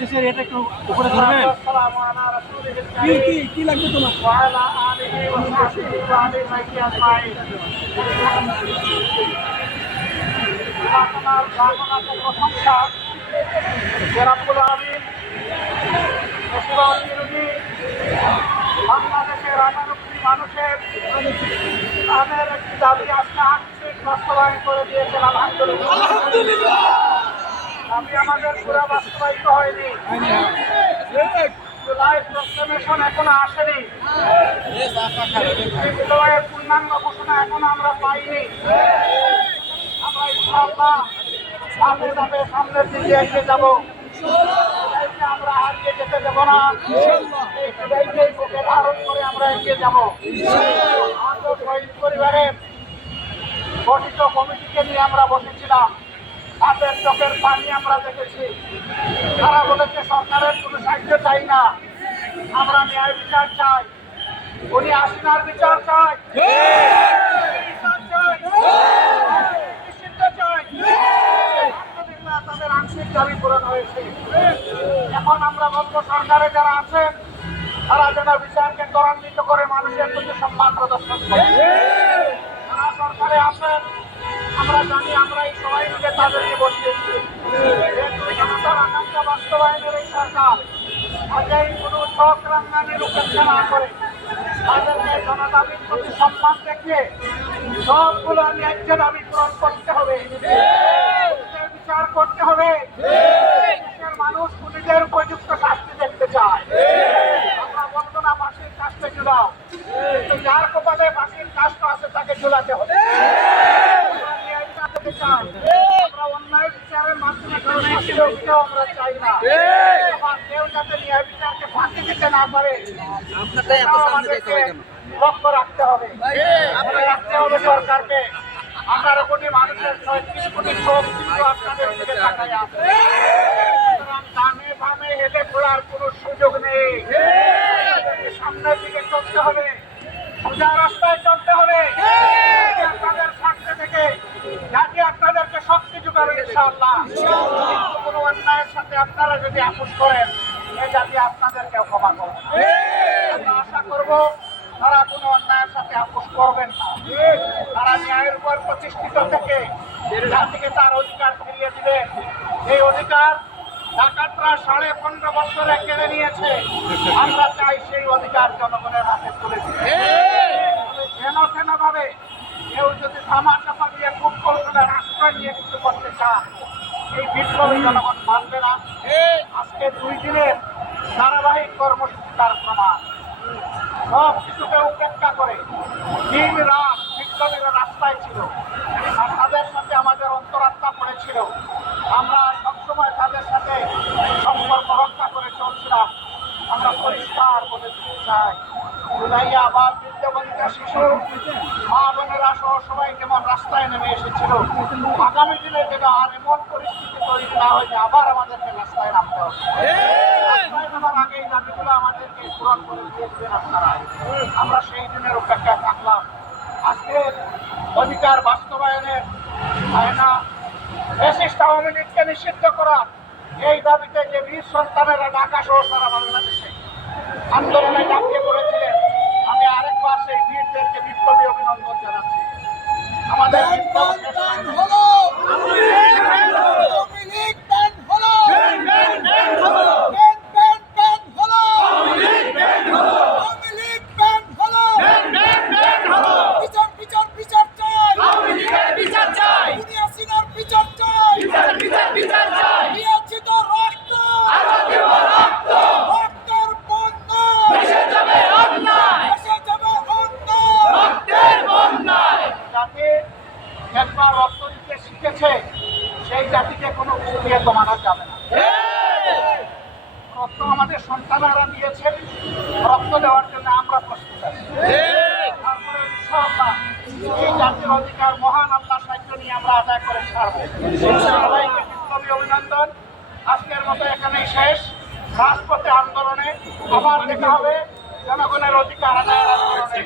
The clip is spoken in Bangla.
দেশের এটা একটু উপরে ধরবেন। কি লাগবে তোমার? প্রশংসা রব্বুল আলামিন বাংলাদেশের 98 মানুষের তাদের একটি দাবি আজকে আংশিক বাস্তবায়ন করে দিয়েছেন। আলহামদুলিল্লাহ। দাবি আমাদের পুরো বাস্তবায়িত হয়নি। জুলাই প্রক্লেমেশন এখনো আসেনি। জুলাইয়ের পূর্ণাঙ্গ ঘোষণা এখনো আমরা পাইনি। আমরা ইনশাআল্লাহ ধাপে ধাপে সামনের দিকে এগিয়ে যাব। আমরা হারিয়ে যেতে দেব না। এই বুকে ধারণ করে আমরা এগিয়ে যাব। আমাদের শহীদ পরিবারের গঠিত কমিটিকে নিয়ে আমরা বসেছিলাম। তাদের চোখের পানি আমরা দেখেছি। তারা বলেছে সরকারের কোনো সাহায্য চাই না, আমরা ন্যায় বিচার চাই। উনি হাসিনার বিচার চাই, তাদের আংশিক দাবি পূরণ হয়েছে। এখন আমরা বলবো সরকারে যারা আছেন তারা যেন বিচারকে ত্বরান্বিত করে মানুষের প্রতি সম্মান প্রদর্শন করে। যারা সরকারে আছেন আমরা জানি, আমরা এই সবাই মিলে তাদেরকে বসিয়েছি। জনতার আকাঙ্ক্ষা বাস্তবায়নের এই সরকার আজই কোনো চক রাঙ্গানির উপেক্ষা না করে তাদেরকে জনদাবির প্রতি সম্মান দেখিয়ে সবগুলো ন্যায্য দাবি পূরণ করতে হবে, বিচার করতে হবে। দেশের মানুষ খুনিদের উপযুক্ত শাস্তি দেখতে চায়। আমরা বলবো না ফাঁসির কাজটা ঝুলাও, কিন্তু যার কপালে ফাঁসির কাজটা আছে তাকে ঝুলাতে হবে। আমরা অন্যায় বিচারের মাধ্যমে আমরা চাই না। কেউ যাতে ন্যায় বিচারকে ফাঁকি দিতে না পারে লক্ষ্য রাখতে হবে। আমরা রাখতে হবে সরকারকে। 18 কোটি মানুষের 36 কোটি লোক কিন্তু আপনাদের দিকে তাকায় আছে। সুতরাং ডানে বামে হেঁটে ঘোরার কোনো সুযোগ নেই। সামনের দিকে চলতে হবে, সোজা রাস্তায় চলতে হবে। আপনাদের স্বার্থে থেকে জাতি আপনাদেরকে শক্তি যোগাবে ইনশাআল্লাহ। কোনো অন্যায়ের সাথে আপনারা যদি আপোষ করেন এই জাতি আপনাদেরকে ক্ষমা করবে। আমরা আশা করব তারা কোনো অন্যায়ের সাথে আপোষ করবেন না। তারা ন্যায়ের উপর প্রতিষ্ঠিত থেকে জাতিকে তার অধিকার ফিরিয়ে দিবেন। এই অধিকার ডাকাতরা 15.5 বছরে কেড়ে নিয়েছে। আমরা চাই সেই অধিকার জনগণের হাতে তুলে দিতে। যেন ভাবে কেউ যদি থামা চাপা দিয়ে কূটকৌশলের আশ্রয় নিয়ে কিছু করতে চান, এই বিপ্লবী জনগণ মানবে না। আজকে 2 দিনের ধারাবাহিক কর্মসূচি তার প্রমাণ। সব কিছুকে উপেক্ষা করে দিন রাত বিপ্লবীরা রাস্তায় ছিল, আর তাদের সাথে আমাদের অন্তরাত্মা পড়েছিল। আমরা সবসময় তাদের সাথে সম্পর্ক রক্ষা করে চলছিলাম। আমরা পরিষ্কার বলে দিতে চাই, জুলাইয়া আবার বৃদ্ধবনিতা শিশু মা বোনেরা সহ সবাই যেমন রাস্তায় নেমে এসেছিল, আগামী দিনে যেন আর এমন পরিস্থিতি তৈরি না হয় যে আবার আমাদেরকে রাস্তায় নামতে হবে। রাস্তায় নামার আগে এই দাবিগুলো আমাদেরকে পূরণ করে দিয়েছিলেন আপনারা। আমরা সেই দিনের অপেক্ষায় থাকলাম। আজকে অধিকার বাস্তবায়নের আয়না ফ্যাসিস্ট আওয়ামী লীগকে নিষিদ্ধ করা, এই দাবিতে যে বীর সন্তানেরা ঢাকা সহ সারা বাংলাদেশে আন্দোলনে ঝাঁপিয়ে পড়েছিলেন, আমি আরেকবার সেই বীরদেরকে বিপ্লবী অভিনন্দন জানাচ্ছি। আমাদের একবার রক্ত দিতে শিখেছে সেই জাতিকে কোনো কিছু দিয়ে তো মানা যাবে না। রক্ত আমাদের সন্তানেরা দিয়েছে, রক্ত দেওয়ার জন্য আমরা প্রস্তুত আছি। তারপরে ইনশাআল্লাহ এই জাতির অধিকার মহান আল্লাহ সাহায্য নিয়ে আমরা আদায় করে ছাড়বো। সবাইকে বিপ্লবী অভিনন্দন। আজকের মতো এখানেই শেষ। রাজপথে আন্দোলনে আবার দেখা হবে জনগণের অধিকার আদায়ের আন্দোলনে।